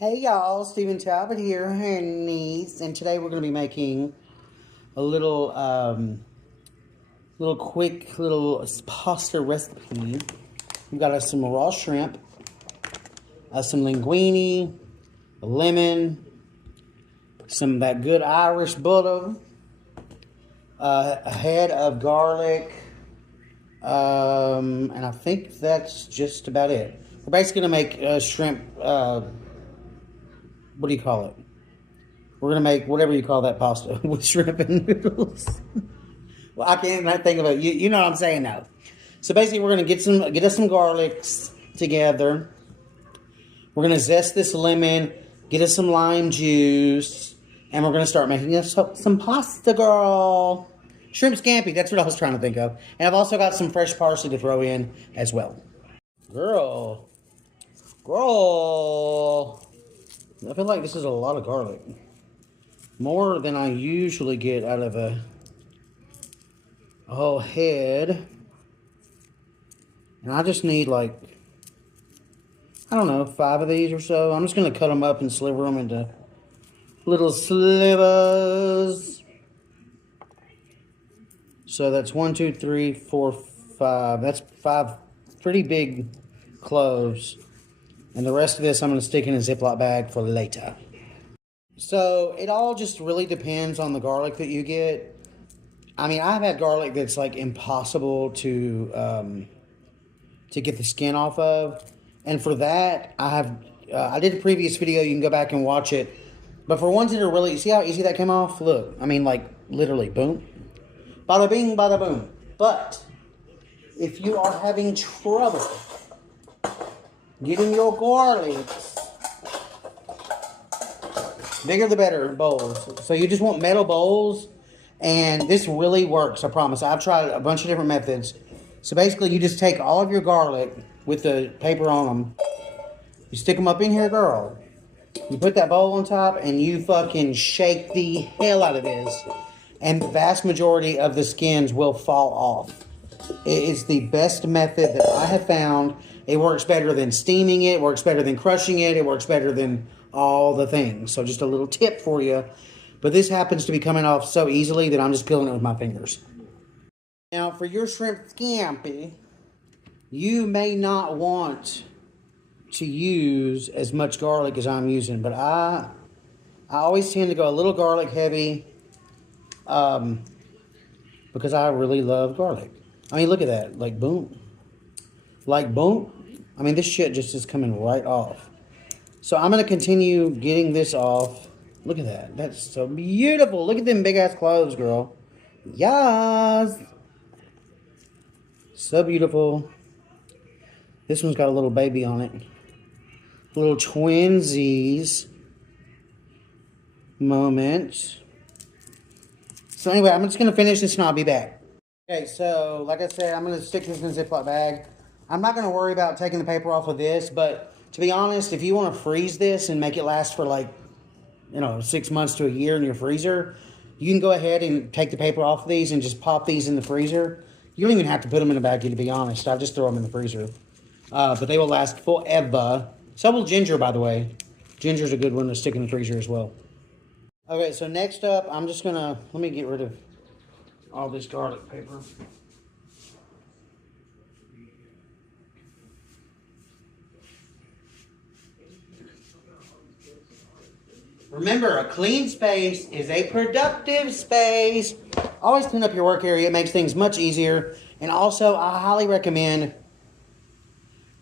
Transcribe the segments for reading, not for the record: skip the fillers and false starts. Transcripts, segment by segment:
Hey y'all, Stephen Talbot here, niece, and today we're going to be making a little quick little pasta recipe. We've got some raw shrimp, some linguine, a lemon, some of that good Irish butter, a head of garlic, and I think that's just about it. We're basically going to make shrimp. What do you call it? We're gonna make whatever you call that pasta with shrimp and noodles. Well, I can't think of it. You know what I'm saying now. So basically, we're gonna get us some garlics together. We're gonna zest this lemon, get us some lime juice, and we're gonna start making us some pasta, girl. Shrimp scampi. That's what I was trying to think of. And I've also got some fresh parsley to throw in as well. Girl. I feel like this is a lot of garlic. More than I usually get out of a whole head. And I just need like, I don't know, 5 of these or so. I'm just going to cut them up and sliver them into little slivers. So that's 1, 2, 3, 4, 5. That's 5 pretty big cloves. And the rest of this I'm going to stick in a Ziploc bag for later. So it all just really depends on the garlic that you get. I mean, I've had garlic that's like impossible to get the skin off of. And for that, I did a previous video. You can go back and watch it. But for ones that are really, see how easy that came off? Look, I mean, like literally, boom. Bada bing, bada boom. But if you are having trouble getting your garlics, bigger the better bowls. So you just want metal bowls, and this really works, I promise. I've tried a bunch of different methods. So basically, you just take all of your garlic with the paper on them. You stick them up in here, girl. You put that bowl on top, and you fucking shake the hell out of this. And the vast majority of the skins will fall off. It is the best method that I have found. It works better than steaming it. It works better than crushing it. It works better than all the things. So just a little tip for you. But this happens to be coming off so easily that I'm just peeling it with my fingers. Now, for your shrimp scampi, you may not want to use as much garlic as I'm using, but I always tend to go a little garlic heavy because I really love garlic. I mean, look at that. Like, boom. Like, boom. I mean, this shit just is coming right off. So I'm going to continue getting this off. Look at that. That's so beautiful. Look at them big-ass cloves, girl. Yes. So beautiful. This one's got a little baby on it. Little twinsies moment. So anyway, I'm just going to finish this and I'll be back. Okay, so like I said, I'm going to stick this in a Ziploc bag. I'm not going to worry about taking the paper off of this, but to be honest, if you want to freeze this and make it last for like, 6 months to a year in your freezer, you can go ahead and take the paper off of these and just pop these in the freezer. You don't even have to put them in a baggie, to be honest. I'll just throw them in the freezer. But they will last forever. So will ginger, by the way. Ginger's a good one to stick in the freezer as well. Okay, so next up, I'm just going to, let me get rid of all this garlic paper. Remember, a clean space is a productive space. Always clean up your work area. It makes things much easier. And also, I highly recommend,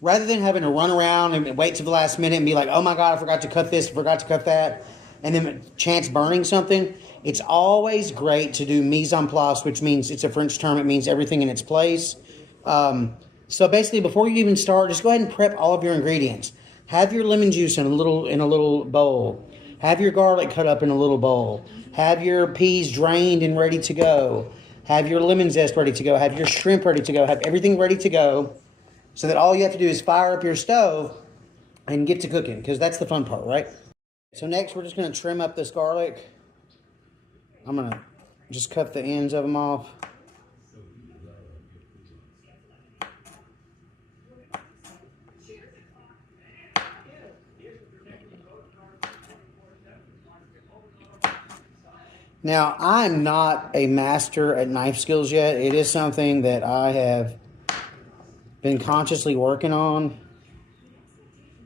rather than having to run around and wait till the last minute and be like, oh my God, I forgot to cut this, forgot to cut that, and then chance burning something, it's always great to do mise en place, which means, it's a French term, it means everything in its place. So basically, before you even start, just go ahead and prep all of your ingredients. Have your lemon juice in a little bowl. Have your garlic cut up in a little bowl. Have your peas drained and ready to go. Have your lemon zest ready to go. Have your shrimp ready to go. Have everything ready to go so that all you have to do is fire up your stove and get to cooking, because that's the fun part, right? So next, we're just going to trim up this garlic. I'm going to just cut the ends of them off. Now, I'm not a master at knife skills yet. It is something that I have been consciously working on.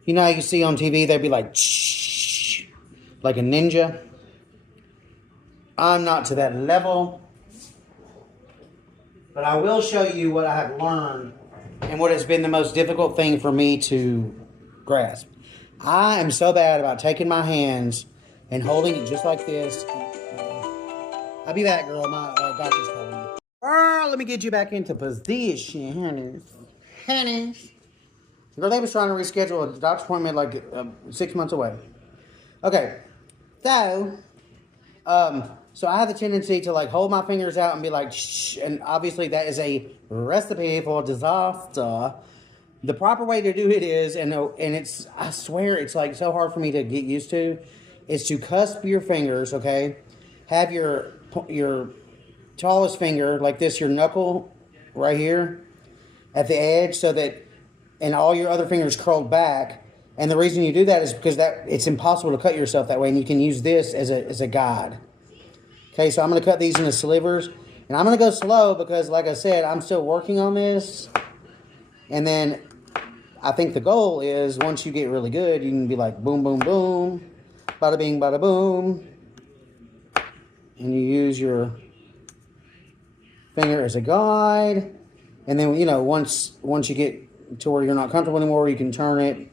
You know how you see on TV, they'd be like, shh, like a ninja. I'm not to that level. But I will show you what I have learned and what has been the most difficult thing for me to grasp. I am so bad about taking my hands and holding it just like this. I'll be back, girl. My doctor's calling me. Girl, let me get you back into position, honey. Honey. Girl, they was trying to reschedule a doctor's appointment like 6 months away. Okay. So I have the tendency to like hold my fingers out and be like, shh, and obviously that is a recipe for disaster. The proper way to do it is, and it's, I swear it's like so hard for me to get used to, is to cusp your fingers, okay? Have your tallest finger like this, your knuckle right here at the edge, so that, and all your other fingers curled back. And the reason you do that is because that it's impossible to cut yourself that way, and you can use this as a guide. Okay, so I'm going to cut these into slivers, and I'm going to go slow because, like I said, I'm still working on this. And then I think the goal is once you get really good, you can be like boom, boom, boom, bada bing, bada boom, and you use your finger as a guide. And then, you know, once you get to where you're not comfortable anymore, you can turn it.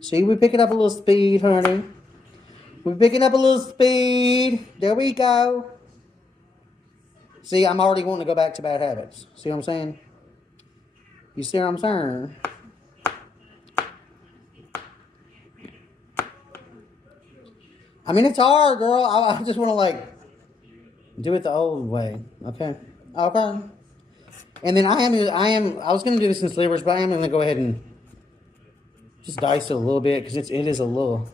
See, we're picking up a little speed, honey. We're picking up a little speed. There we go. See, I'm already wanting to go back to bad habits. See what I'm saying? You see what I'm saying? I mean, it's hard, girl. I just want to, like, do it the old way. Okay? Okay. And then I was going to do this in slivers, but I am going to go ahead and just dice it a little bit because it is a little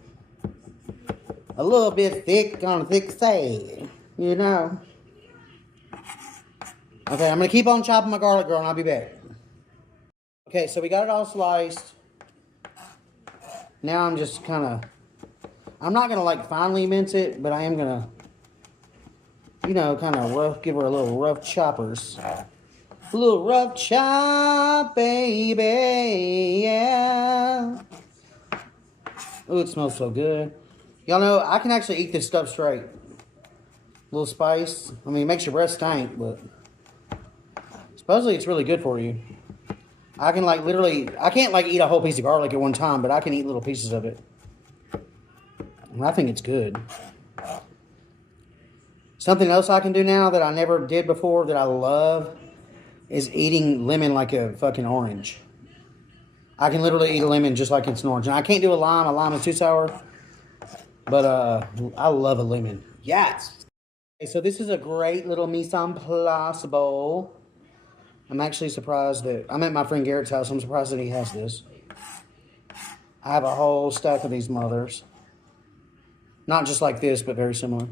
bit thick on the thick side, you know. Okay, I'm going to keep on chopping my garlic, girl, and I'll be back. Okay, so we got it all sliced. Now I'm just kind of, I'm not going to like finely mince it, but I am going to, you know, kind of give her a little rough choppers. A little rough chop, baby, yeah. Ooh, it smells so good. Y'all know, I can actually eat this stuff straight. A little spice. I mean, it makes your breath stink, but supposedly it's really good for you. I can like literally, I can't like eat a whole piece of garlic at one time, but I can eat little pieces of it. And I think it's good. Something else I can do now that I never did before that I love is eating lemon like a fucking orange. I can literally eat a lemon just like it's an orange. And I can't do a lime. A lime is too sour. But I love a lemon. Yes. Okay, so this is a great little mise en place bowl. I'm actually surprised that I'm at my friend Garrett's house. I'm surprised that he has this. I have a whole stack of these mothers. Not just like this, but very similar.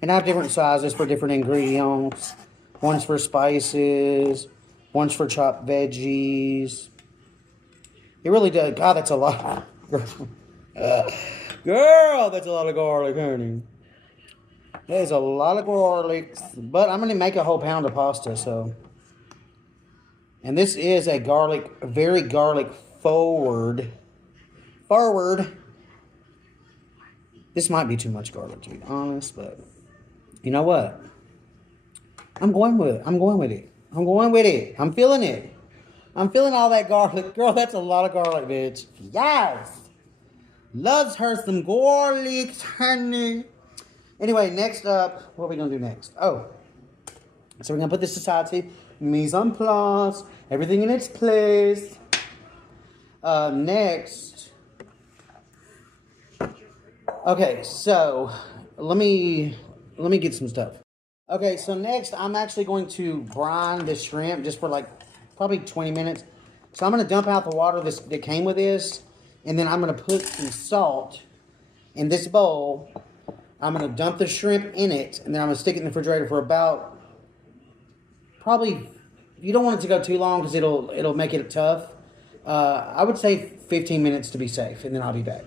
And I have different sizes for different ingredients. One's for spices. One's for chopped veggies. It really does. God, that's a lot. Girl, that's a lot of garlic, honey. There's a lot of garlic. But I'm going to make a whole pound of pasta, so. And this is a very garlic forward. This might be too much garlic, to be honest, but you know what? I'm going with it. I'm feeling it. I'm feeling all that garlic. Girl, that's a lot of garlic, bitch. Yes. Loves her some garlic, honey. Anyway, next up, what are we going to do next? Oh. So we're going to put this aside, see? Mise en place. Everything in its place. Next. Okay, so let me get some stuff. Okay, so next I'm actually going to brine the shrimp just for like probably 20 minutes. So I'm going to dump out the water that came with this, and then I'm going to put some salt in this bowl. I'm going to dump the shrimp in it, and then I'm going to stick it in the refrigerator for about probably, you don't want it to go too long because it'll make it tough. I would say 15 minutes to be safe, and then I'll be back.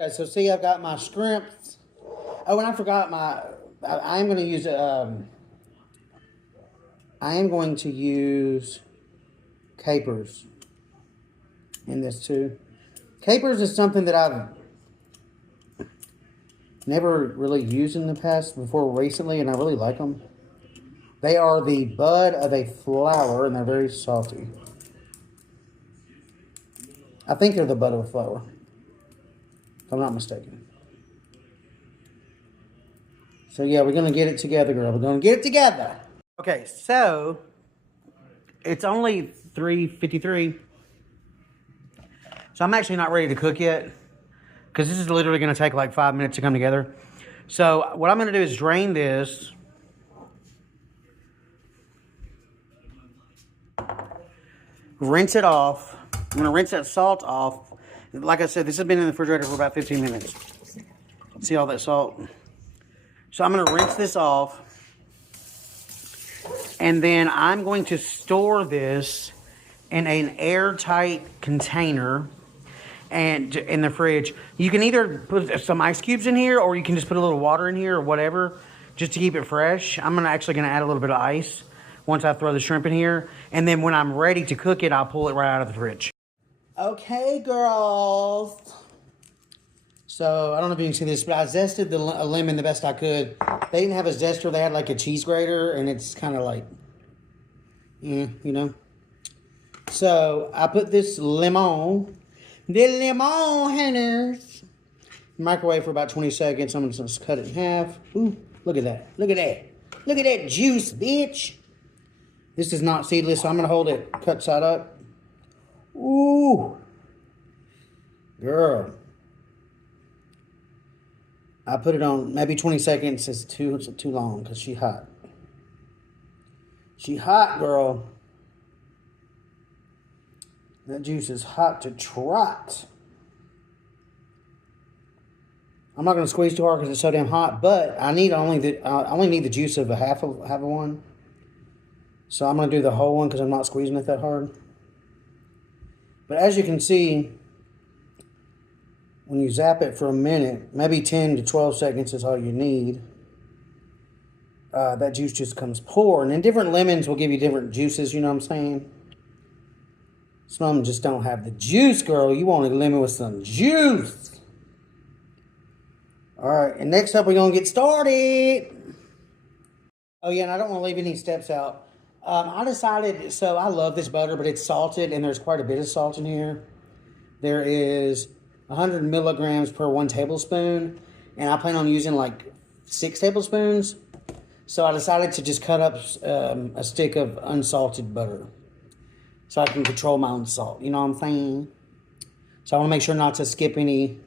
Okay, so see, I've got my scrimps. Oh, and I forgot I am going to use I am going to use capers in this too. Capers is something that I've never really used in the past before recently, and I really like them. They are the bud of a flower, and they're very salty. I think they're the bud of a flower, if I'm not mistaken. So yeah, we're going to get it together, girl. We're going to get it together. Okay, so it's only 3:53. So I'm actually not ready to cook yet, because this is literally going to take like 5 minutes to come together. So what I'm going to do is drain this. Rinse it off. I'm going to rinse that salt off. Like I said, this has been in the refrigerator for about 15 minutes. See all that salt? So I'm going to rinse this off. And then I'm going to store this in an airtight container and in the fridge. You can either put some ice cubes in here, or you can just put a little water in here or whatever, just to keep it fresh. I'm actually going to add a little bit of ice once I throw the shrimp in here. And then when I'm ready to cook it, I'll pull it right out of the fridge. Okay, girls. So, I don't know if you can see this, but I zested a lemon the best I could. They didn't have a zester. They had like a cheese grater, and it's kind of like, you know. So, I put this lemon, hunters, microwave for about 20 seconds. I'm going to cut it in half. Ooh, look at that. Look at that. Look at that juice, bitch. This is not seedless, so I'm going to hold it cut side up. Ooh. Girl. I put it on maybe 20 seconds. It's too long because she hot. She hot, girl. That juice is hot to trot. I'm not going to squeeze too hard because it's so damn hot, but I only need the juice of half of one. So I'm going to do the whole one because I'm not squeezing it that hard. But as you can see, when you zap it for a minute, maybe 10 to 12 seconds is all you need. That juice just comes pouring. And different lemons will give you different juices, you know what I'm saying? Some of them just don't have the juice, girl. You want a lemon with some juice. Alright, and next up we're going to get started. Oh yeah, and I don't want to leave any steps out. I decided, so I love this butter, but it's salted, and there's quite a bit of salt in here. There is 100 milligrams per 1 tablespoon, and I plan on using like 6 tablespoons. So I decided to just cut up a stick of unsalted butter so I can control my own salt. You know what I'm saying? So I want to make sure not to skip any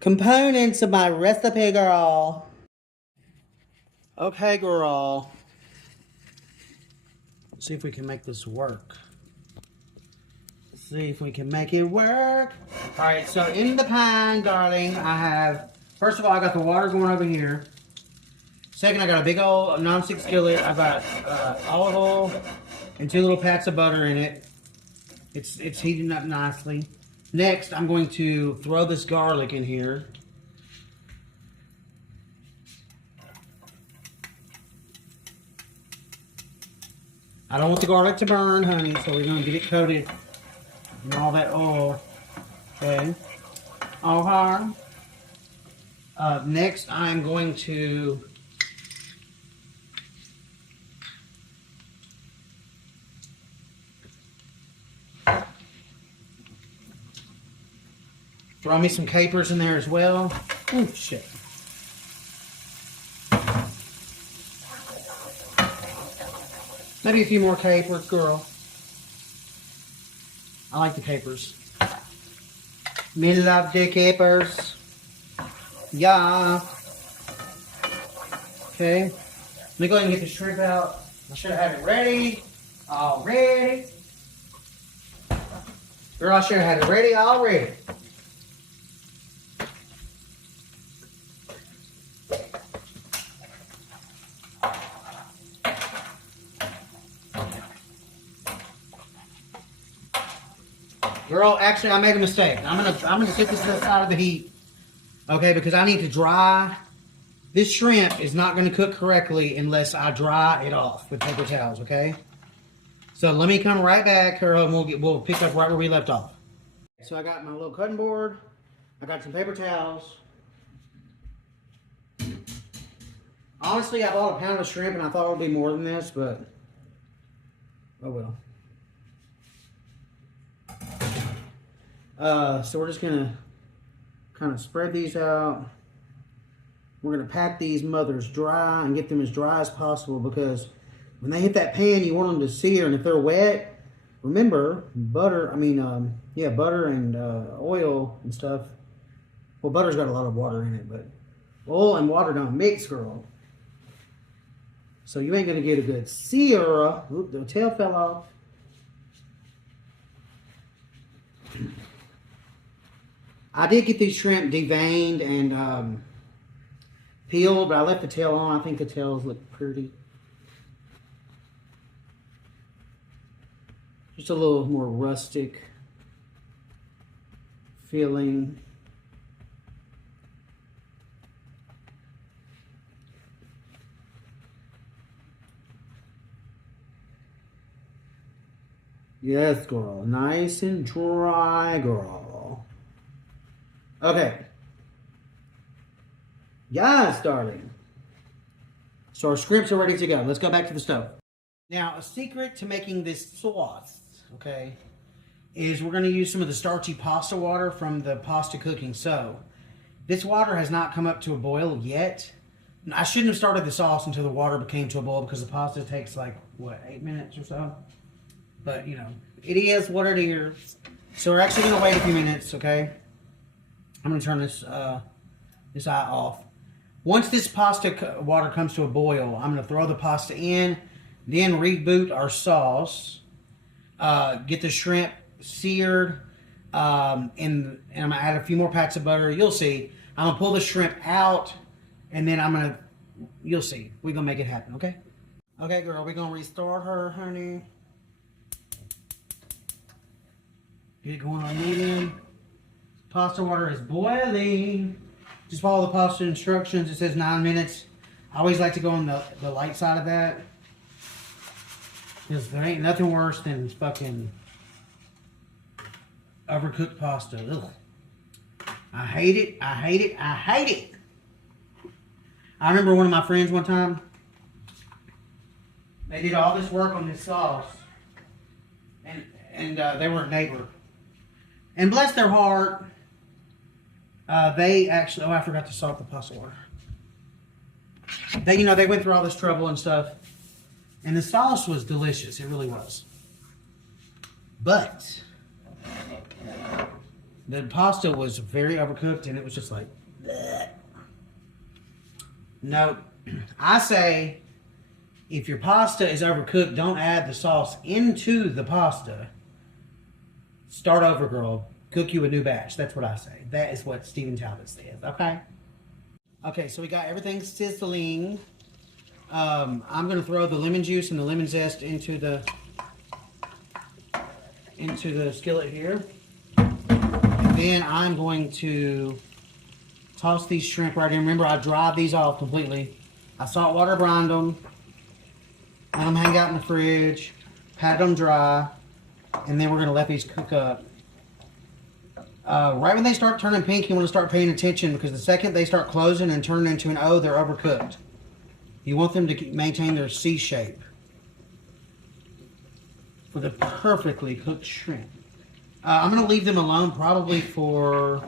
components of my recipe, girl. Okay, girl. Let's see if we can make this work. See if we can make it work. Alright, so in the pan, darling, I have, first of all, I got the water going over here. Second, I got a big old non-stick skillet. I've got olive oil and 2 little pats of butter in it. It's heating up nicely. Next, I'm going to throw this garlic in here. I don't want the garlic to burn, honey, so we're going to get it coated and all that oil. Okay. All hard. Next, I'm going to throw me some capers in there as well. Oh, shit. Maybe a few more capers, girl. I like the capers. Me love the capers. Yeah. Okay. Let me go ahead and get the shrimp out. I should have had it ready. Already. Girl, I should have had it ready already. Girl, actually, I made a mistake. I'm gonna set this to the side of the heat, okay? Because I need to dry. This shrimp is not gonna cook correctly unless I dry it off with paper towels, okay? So let me come right back, Carol, and we'll pick up right where we left off. So I got my little cutting board. I got some paper towels. Honestly, I bought a pound of shrimp and I thought it would be more than this, but oh well. So we're just gonna kind of spread these out. We're gonna pat these mothers dry and get them as dry as possible, because when they hit that pan, you want them to sear, and if they're wet, remember butter. Butter and oil and stuff. Well, butter's got a lot of water in it, but oil and water don't mix, girl. So you ain't gonna get a good sear. Oop, the tail fell off. I did get these shrimp deveined and peeled, but I left the tail on. I think the tails look pretty. Just a little more rustic feeling. Yes, girl. Nice and dry, girl. Okay. Yes, darling. So our shrimps are ready to go. Let's go back to the stove. Now, a secret to making this sauce, okay, is we're going to use some of the starchy pasta water from the pasta cooking. So, this water has not come up to a boil yet. I shouldn't have started the sauce until the water became to a boil, because the pasta takes like, what, 8 minutes or so? But, you know, it is what it is. So we're actually going to wait a few minutes, okay? I'm going to turn this this eye off. Once this pasta water comes to a boil, I'm going to throw the pasta in, then reboot our sauce, get the shrimp seared, and I'm going to add a few more pats of butter. You'll see. I'm going to pull the shrimp out, and then you'll see. We're going to make it happen, okay? Okay, girl, we're going to restart her, honey. Get it going on medium. Pasta water is boiling. Just follow the pasta instructions. It says 9 minutes. I always like to go on the light side of that, because there ain't nothing worse than fucking overcooked pasta. Ugh. I hate it. I hate it. I hate it. I remember one of my friends one time, they did all this work on this sauce, and they were a neighbor. And bless their heart, they actually, I forgot to salt the pasta water. They went through all this trouble and stuff. And the sauce was delicious. It really was. But the pasta was very overcooked, and it was just like, bleh. No, I say, if your pasta is overcooked, don't add the sauce into the pasta. Start over, girl. Cook you a new batch. That's what I say. That is what Stephen Talbot says. Okay? Okay, so we got everything sizzling. I'm going to throw the lemon juice and the lemon zest into the skillet here. And then I'm going to toss these shrimp right in. Remember, I dried these off completely. I saltwater brined them. Let them hang out in the fridge. Pat them dry. And then we're going to let these cook up. Right when they start turning pink, you want to start paying attention, because the second they start closing and turning into an O, they're overcooked. You want them to maintain their C shape for the perfectly cooked shrimp. I'm going to leave them alone probably for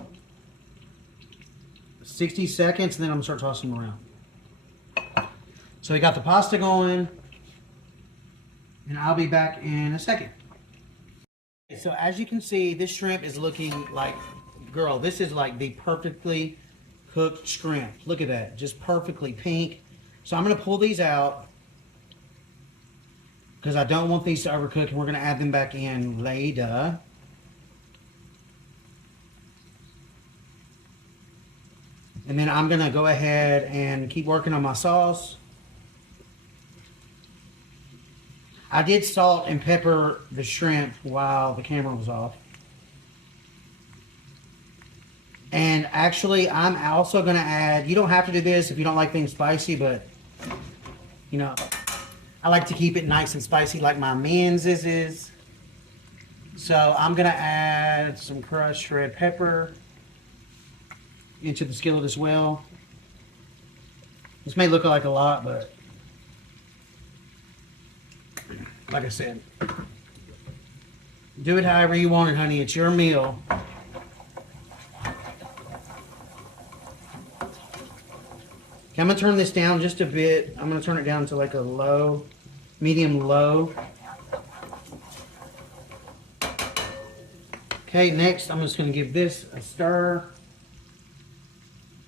60 seconds, and then I'm going to start tossing them around. So we got the pasta going, and I'll be back in a second. So as you can see, this shrimp is looking like, girl, this is like the perfectly cooked shrimp. Look at that, just perfectly pink. So I'm going to pull these out, because I don't want these to overcook, and we're going to add them back in later. And then I'm going to go ahead and keep working on my sauce. I did salt and pepper the shrimp while the camera was off. And actually, I'm also going to add, you don't have to do this if you don't like things spicy, but, you know, I like to keep it nice and spicy like my men's is. So I'm going to add some crushed red pepper into the skillet as well. This may look like a lot, but like I said, do it however you want it, honey. It's your meal. Okay, I'm going to turn this down just a bit. I'm going to turn it down to like a low, medium low. Okay, next I'm just going to give this a stir.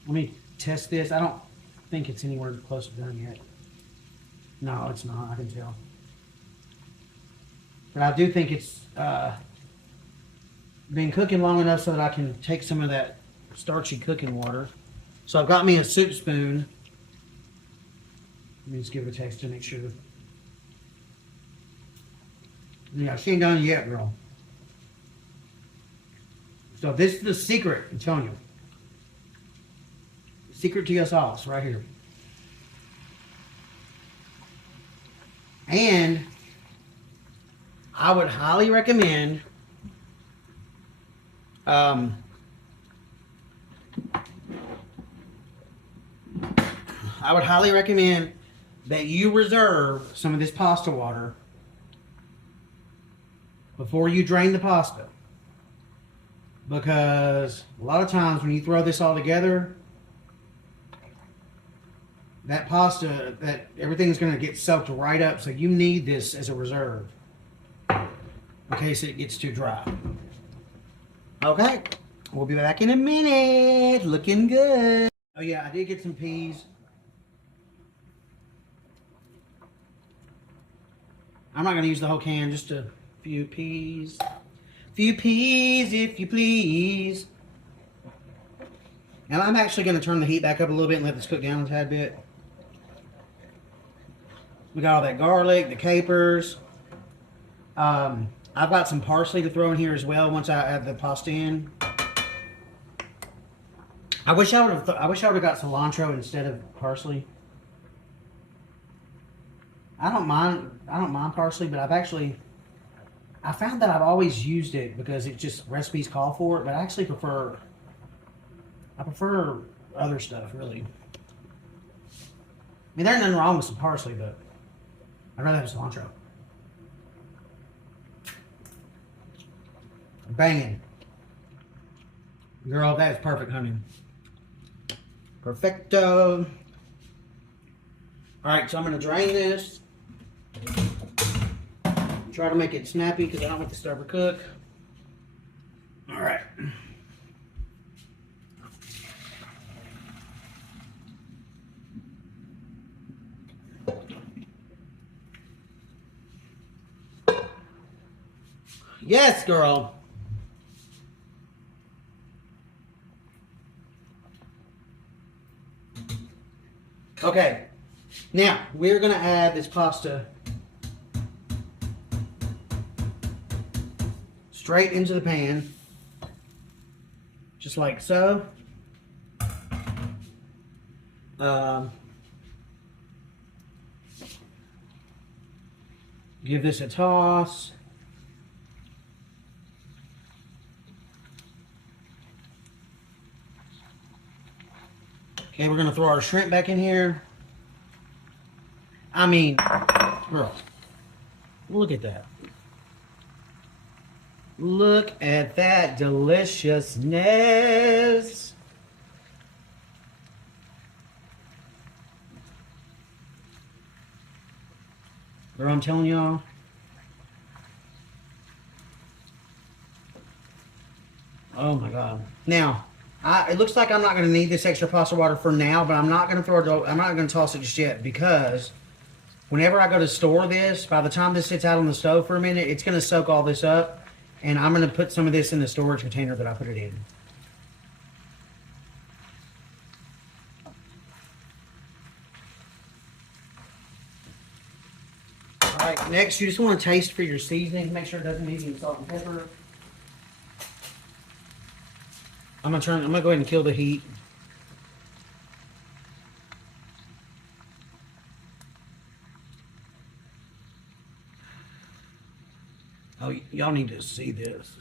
Let me test this. I don't think it's anywhere close to done yet. No, it's not. I can tell. But I do think it's been cooking long enough so that I can take some of that starchy cooking water. So I've got me a soup spoon. Let me just give it a taste to make sure. Yeah, she ain't done yet, girl. So this is the secret, I'm telling you. Secret to your sauce, right here. And I would highly recommend I would highly recommend that you reserve some of this pasta water before you drain the pasta. Because a lot of times when you throw this all together, that pasta, that everything's going to get soaked right up. So you need this as a reserve in case it gets too dry. Okay, we'll be back in a minute. Looking good. Oh yeah, I did get some peas. I'm not going to use the whole can, just a few peas. Few peas, if you please. Now I'm actually going to turn the heat back up a little bit and let this cook down a tad bit. We got all that garlic, the capers. I've got some parsley to throw in here as well once I add the pasta in. I wish I would have got cilantro instead of parsley. I don't mind parsley, but I found that I've always used it because it just recipes call for it, but I actually prefer other stuff, really. I mean, there's nothing wrong with some parsley, but I'd rather have cilantro. Banging. Girl, that is perfect, honey. Perfecto. Alright, so I'm going to drain this. Try to make it snappy because I don't want this to overcook. Alright. Yes, girl. Okay. Now, we're going to add this pasta straight into the pan. Just like so. Give this a toss. Okay, we're going to throw our shrimp back in here. I mean, girl, look at that. Look at that deliciousness. Girl, I'm telling y'all. Oh my God. Now, it looks like I'm not going to need this extra pasta water for now, but I'm not going to toss it just yet because whenever I go to store this, by the time this sits out on the stove for a minute, it's going to soak all this up, and I'm going to put some of this in the storage container that I put it in. All right, next you just want to taste for your seasoning, make sure it doesn't need any salt and pepper. I'm gonna go ahead and kill the heat. Oh, y'all need to see this.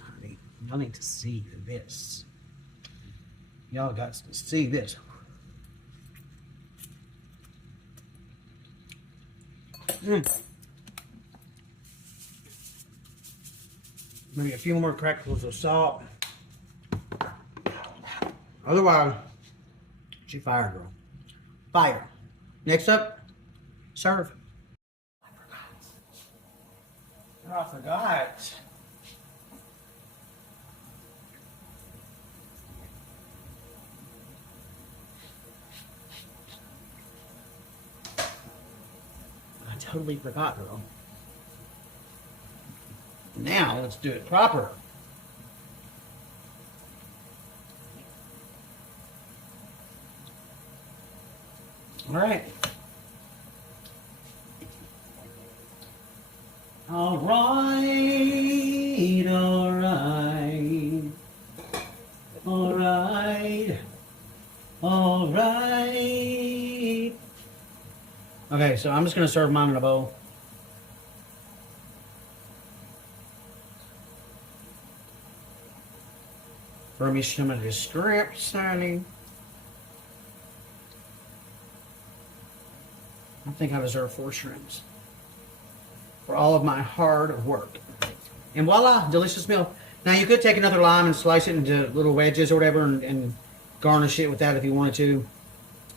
Y'all need to see this. Y'all got to see this. Maybe a few more crackles of salt. Otherwise, she fired, girl. Fire. Next up, serve. I forgot. I totally forgot, girl. Now, let's do it proper. All right. All right, all right, all right, all right. Okay, so I'm just gonna serve mine in a bowl. Throw me some of this shrimp, Sonny. I think I deserve 4 shrimps for all of my hard work. And voila, delicious meal. Now you could take another lime and slice it into little wedges or whatever and garnish it with that if you wanted to.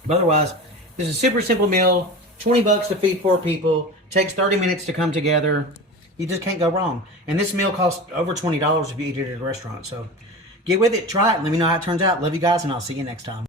But otherwise, this is a super simple meal. 20 bucks to feed 4 people. Takes 30 minutes to come together. You just can't go wrong. And this meal costs over $20 if you eat it at a restaurant. So get with it, try it, let me know how it turns out. Love you guys, and I'll see you next time.